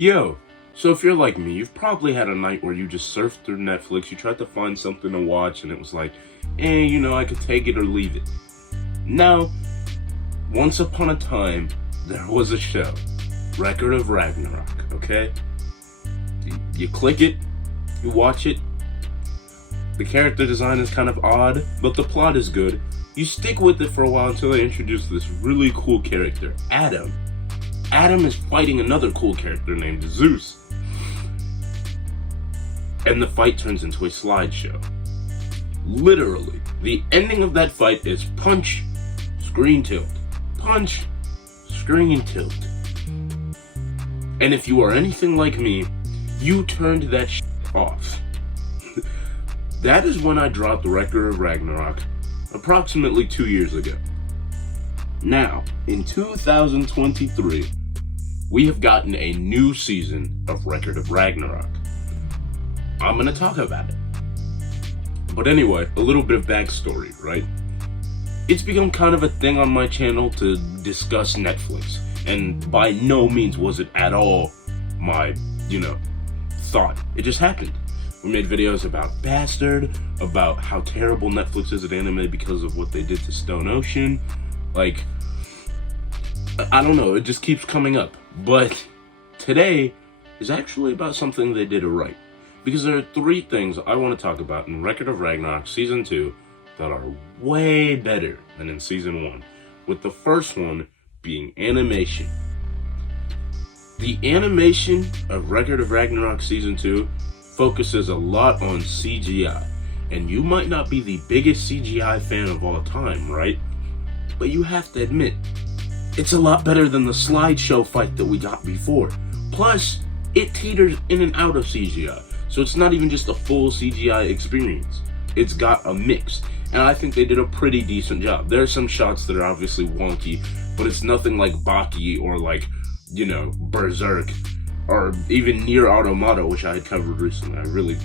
Yo, so if you're like me, you've probably had a night where you just surfed through Netflix, you tried to find something to watch, and it was like, I could take it or leave it. Now, once upon a time, there was a show, Record of Ragnarok, okay? You click it, you watch it, the character design is kind of odd, but the plot is good. You stick with it for a while until they introduce this really cool character, Adam. Adam is fighting another cool character named Zeus. And the fight turns into a slideshow. Literally, the ending of that fight is punch, screen tilt. Punch, screen tilt. And if you are anything like me, you turned that shit off. That is when I dropped the Record of Ragnarok approximately 2 years ago. Now, in 2023, we have gotten a new season of Record of Ragnarok. I'm gonna talk about it. But anyway, a little bit of backstory, right? It's become kind of a thing on my channel to discuss Netflix, and by no means was it at all my, thought. It just happened. We made videos about Bastard, about how terrible Netflix is at anime because of what they did to Stone Ocean. Like, I don't know, it just keeps coming up. But today is actually about something they did right. Because there are 3 things I want to talk about in Record of Ragnarok Season 2 that are way better than in Season 1. With the first one being animation. The animation of Record of Ragnarok Season 2 focuses a lot on CGI. And you might not be the biggest CGI fan of all time, right? But you have to admit, it's a lot better than the slideshow fight that we got before. Plus, it teeters in and out of CGI. So it's not even just a full CGI experience. It's got a mix. And I think they did a pretty decent job. There are some shots that are obviously wonky, but it's nothing like Baki or like, Berserk. Or even Nier Automata, which I had covered recently. I really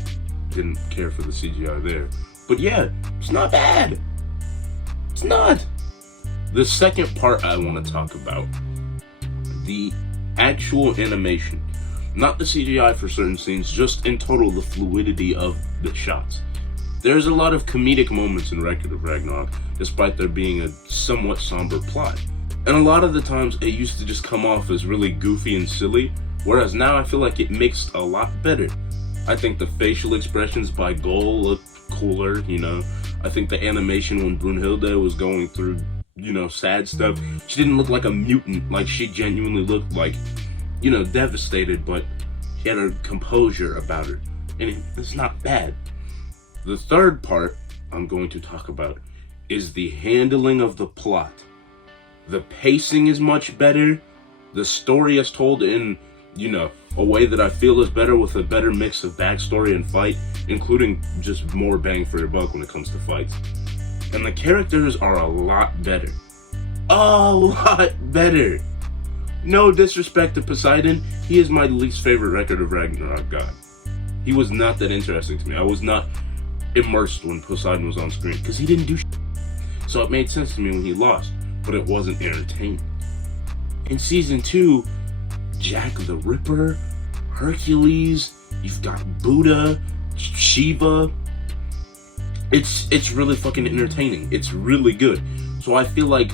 didn't care for the CGI there. But yeah, it's not bad. It's not. The second part I want to talk about, the actual animation. Not the CGI for certain scenes, just in total the fluidity of the shots. There's a lot of comedic moments in Record of Ragnarok, despite there being a somewhat somber plot. And a lot of the times it used to just come off as really goofy and silly, whereas now I feel like it mixed a lot better. I think the facial expressions by Gull look cooler, I think the animation when Brunhilde was going through sad stuff. She didn't look like a mutant, like she genuinely looked like, devastated, but she had a composure about her, and it's not bad. The third part I'm going to talk about is the handling of the plot. The pacing is much better. The story is told in, a way that I feel is better with a better mix of backstory and fight, including just more bang for your buck when it comes to fights. And the characters are a lot better. A lot better. No disrespect to Poseidon, he is my least favorite Record of Ragnarok god. He was not that interesting to me. I was not immersed when Poseidon was on screen, because he didn't do shit. So it made sense to me when he lost, but it wasn't entertaining. In Season 2, Jack the Ripper, Hercules, you've got Buddha, Shiva. It's really fucking entertaining. It's really good. So I feel like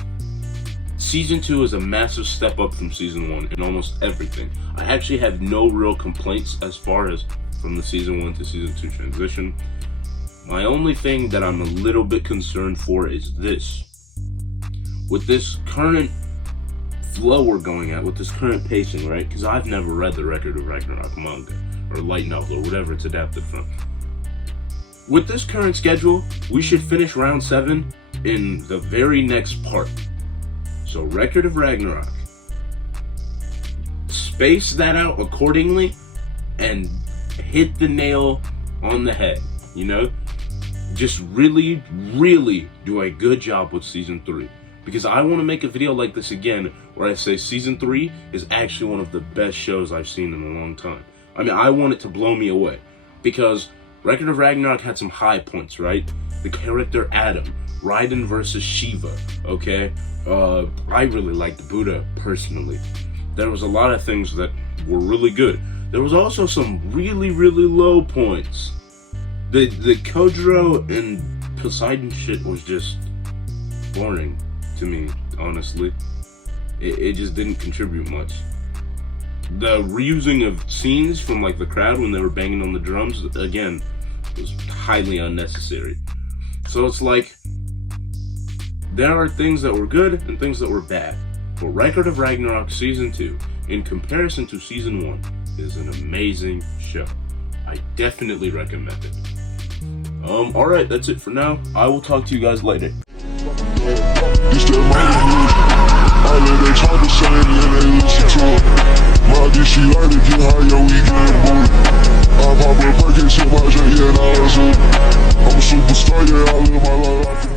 Season 2 is a massive step up from Season 1 in almost everything. I actually have no real complaints as far as from the Season 1 to Season 2 transition. My only thing that I'm a little bit concerned for is this. With this current flow we're going at, with this current pacing, right? Because I've never read the Record of Ragnarok manga, or light novel, or whatever it's adapted from. With this current schedule, we should finish round 7 in the very next part. So Record of Ragnarok. Space that out accordingly and hit the nail on the head, Just really, really do a good job with Season 3. Because I want to make a video like this again where I say Season 3 is actually one of the best shows I've seen in a long time. I want it to blow me away. Because Record of Ragnarok had some high points, right? The character Adam, Raiden versus Shiva, okay? I really liked Buddha, personally. There was a lot of things that were really good. There was also some really, really low points. The Kojiro and Poseidon shit was just boring to me, honestly. It just didn't contribute much. The reusing of scenes from like the crowd when they were banging on the drums, again, was highly unnecessary. So it's like, there are things that were good and things that were bad. But Record of Ragnarok Season 2, in comparison to Season 1, is an amazing show. I definitely recommend it. Alright, that's it for now. I will talk to you guys later. It's that money music. All of they talk the same and they listen to it. My bitch, she like to get high, yo, we getting booty. I pop a Perkins in my drink, yeah, now it's it. I'm a superstar, yeah, I live my life.